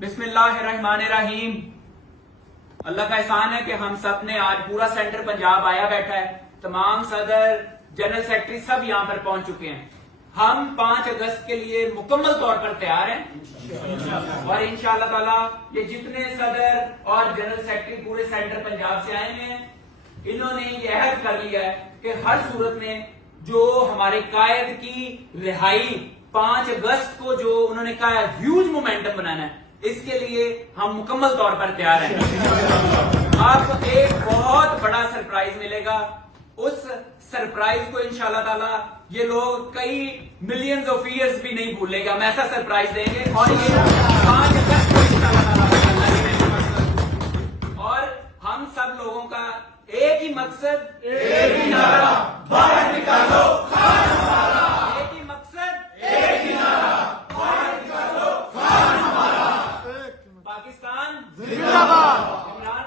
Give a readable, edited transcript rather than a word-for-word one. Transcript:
بسم اللہ الرحمن الرحیم۔ اللہ کا احسان ہے کہ ہم سب نے آج پورا سینٹر پنجاب آیا بیٹھا ہے، تمام صدر جنرل سیکرٹری سب یہاں پر پہنچ چکے ہیں۔ ہم 5 اگست کے لیے مکمل طور پر تیار ہیں اور انشاءاللہ تعالی یہ جتنے صدر اور جنرل سیکرٹری پورے سینٹر پنجاب سے آئے ہیں، انہوں نے یہ عہد کر لیا ہے کہ ہر صورت میں جو ہمارے قائد کی رہائی 5 اگست کو جو انہوں نے کہا ہیوج مومنٹم بنانا ہے، اس کے لیے ہم مکمل طور پر تیار ہیں۔ آپ کو ایک بہت بڑا سرپرائز ملے گا، اس سرپرائز کو انشاءاللہ تعالی یہ لوگ کئی ملینز آف ایئرز بھی نہیں بھولے گا، ہم ایسا سرپرائز دیں گے اور یہ 5 اگست کو انشاءاللہ تعالی اور ہم سب لوگوں کا ایک ہی مقصد، ایک ہی نعرہ، باہر نکالو خان ہمارا، ایک ہی مقصد، ایک ہی نعرہ، باہر نکالو خان ہمارا، پاکستان زندہ باد، عمران